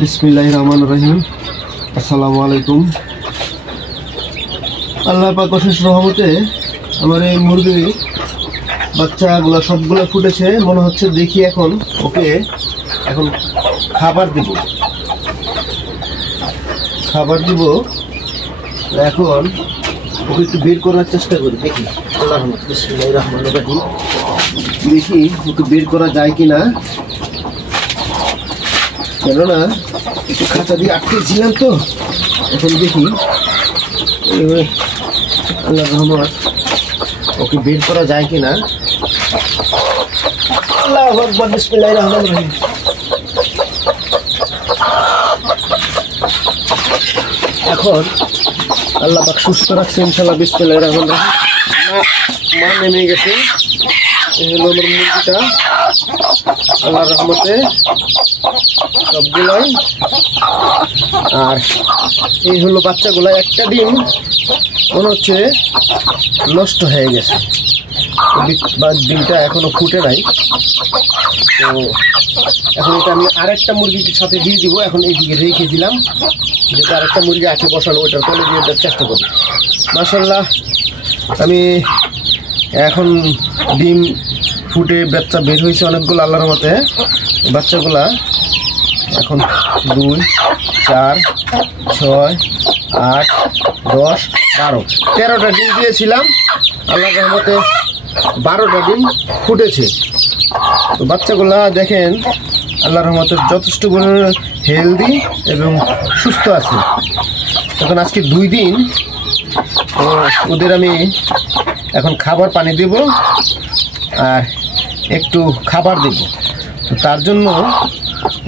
বিসমিল্লাহির রহমানির রহিম। আসসালামু আলাইকুম। আল্লাহ পাক অশেষ রহমতে আমার এই মুরগি বাচ্চাগুলো সবগুলো ফুটেছে। মনে হচ্ছে দেখি এখন ওকে এখন খাবার দিব। এখন ওকে একটু বের করার চেষ্টা করি, দেখি আল্লাহর রহমত। বিসমিল্লাহির রহমানির রহিম। দেখি ওকে বের করা যায় কিনা, কেননা একটু খাঁচা দিয়ে আটকেছিলাম তো। এখন দেখি আল্লাহর রহমত ওকে বের করা যায় কিনা। আল্লাহু আকবার। বিসমিল্লাহির রহমানির রহিম। এখন আল্লাহ পাক সুস্থ রাখছে ইনশাআল্লাহ। বিসমিল্লাহির রহমানির রহিম। মা নেমে গেছে। এই হলো আমার মুরগিটা, আল্লাহর রহমতে সবগুলাই। আর এই হলো বাচ্চাগুলা। একটা ডিম মনে হচ্ছে নষ্ট হয়ে গেছে, ডিমটা এখনো ফুটে নাই। তো এখন এটা আমি আরেকটা মুরগির সাথে দিয়ে দিব। এখন এইদিকে রেখে দিলাম, যেটা আরেকটা মুরগি আছে বসানো, ওইটার তলে দিয়ে দেওয়ার চেষ্টা করব। মাশাআল্লাহ, আমি এখন ডিম ফুটে বাচ্চা বের হয়েছে অনেকগুলো আল্লাহর রহমতে। বাচ্চাগুলা এখন 2, 4, 6, 8, 10, 12, 13টা ডিম দিয়েছিলাম। আল্লাহর রহমতে 12টা ডিম ফুটেছে। তো বাচ্চাগুলা দেখেন আল্লাহর রহমতে যথেষ্ট পরিমাণে হেলদি এবং সুস্থ আছে। এখন আজকে 2 দিন ওদের আমি এখন খাবার পানি দেব আর একটু খাবার দেব। তো তার জন্য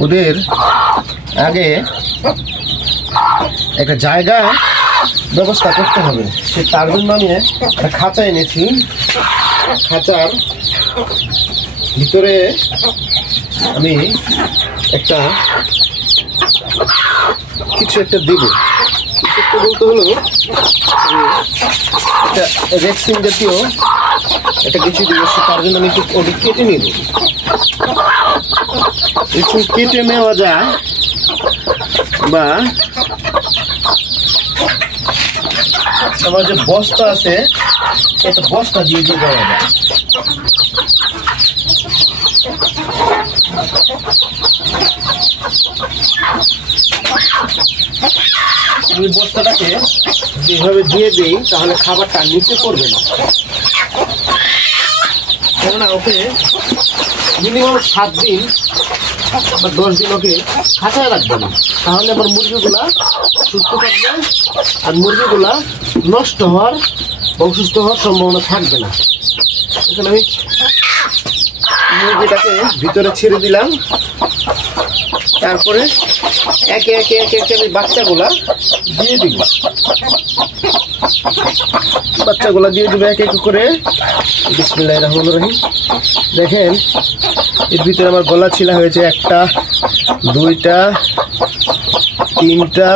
ওদের আগে একটা জায়গা ব্যবস্থা করতে হবে। তার জন্য আমি একটা খাঁচা এনেছি। খাঁচার ভিতরে আমি একটা কিছু একটা দেব। কিছু একটা বলতে হলো একটা রেক্সিন জাতীয় একটা কিছু দেবো। তার জন্য আমি একটু ওটি কেটে নেব। একটু কেটে নেওয়া যায় বা আমার যে বস্তা আছে একটা বস্তা দিয়ে দিয়ে দেওয়া যায়। ওই বস্তাটাকে যেভাবে দিয়ে দেই তাহলে খাবারটা নিচে পড়বে না, কেননা ওকে মিনিমাম 7 দিন বা 10 দিন ওকে খাঁচায় রাখবে না, তাহলে আমার মুরগিগুলা সুস্থ থাকবে আর মুরগিগুলা নষ্ট হওয়ার বা অসুস্থ হওয়ার সম্ভাবনা থাকবে না। এখানে আমি মুরগিটাকে ভিতরে ছেড়ে দিলাম। তারপরে একে একে একে একে আমি বাচ্চাগুলা দিয়ে দিব। বাচ্চাগুলা দিয়ে দিব এক এক করে। বিসমিল্লাহির রহমানির রহিম। দেখেন এর ভিতরে আমার গলা ছিলা হয়েছে 1টা, 2টা, 3টা,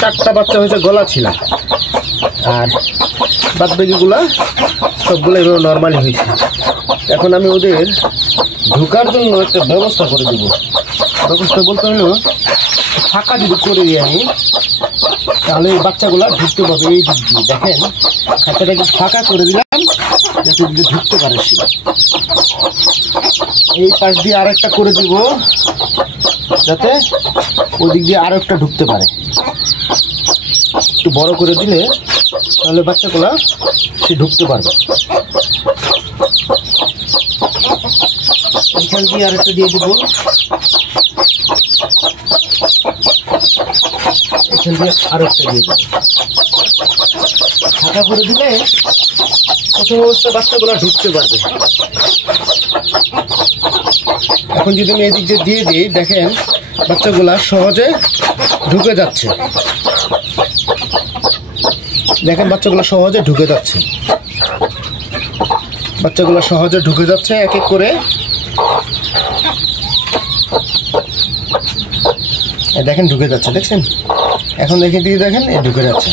4টা বাচ্চা হয়েছে গলা ছিলা। আর বাদ বাকিগুলা সবগুলো এভাবে নর্মালি হয়েছে। এখন আমি ওদের ঢোকার জন্য একটা ব্যবস্থা করে দেব। ব্যবস্থা বলতে হলো ফাঁকা যদি করে দিই আমি, তাহলে এই বাচ্চাগুলা ঢুকতে পারবে। এই দিক দিয়ে দেখেন খাঁচাটাকে ফাঁকা করে দিলাম যাতে ঢুকতে পারে সে। এই পাশ দিয়ে আরেকটা করে দিব যাতে ওই দিক দিয়ে আরো একটা ঢুকতে পারে। একটু বড় করে দিলে তাহলে বাচ্চাগুলা সে ঢুকতে পারবে। এখান দিয়ে আরেকটা দিয়ে দেবো। এখান দিয়ে আরেকটা দিয়ে দেবো। ফাঁকা করে দিলে প্রথম অবস্থায় বাচ্চাগুলা ঢুকতে পারবে। এখন যদি আমি এদিক দিয়ে দিই, দেখেন বাচ্চাগুলা সহজে ঢুকে যাচ্ছে। দেখেন বাচ্চাগুলো সহজে ঢুকে যাচ্ছে। এক এক করে। দেখেন ঢুকে যাচ্ছে, দেখছেন? এখন দেখে দিয়ে দেখেন ঢুকে যাচ্ছে।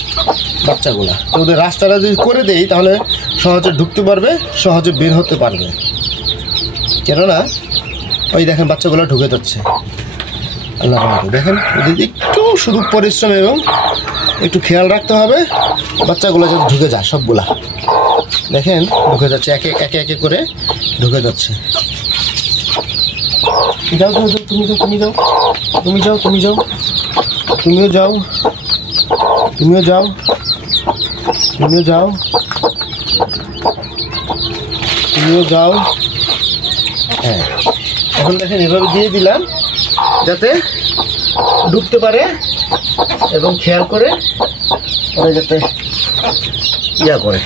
বাচ্চাগুলা। তো ওদের রাস্তাটা যদি করে দেই তাহলে সহজে ঢুকতে পারবে, সহজে বের হতে পারবে। কেননা ওই দেখেন বাচ্চাগুলো ঢুকে যাচ্ছে। আল্লাহ দেখেন, ওদের একটু শুধু পরিশ্রম এবং একটু খেয়াল রাখতে হবে বাচ্চাগুলো যাতে ঢুকে যায়। সবগুলা দেখেন ঢুকে যাচ্ছে, একে একে একে করে ঢুকে যাচ্ছে। যাও যাও যাও, তুমি যাও তুমি যাও তুমি যাও তুমি যাও তুমিও যাও তুমিও যাও তুমিও যাও তুমিও যাও। হ্যাঁ, এখন দেখেন এভাবে দিয়ে দিলাম যাতে ঢুকতে পারে এবং খেয়াল করে ওরা যাতে ইয়া করে।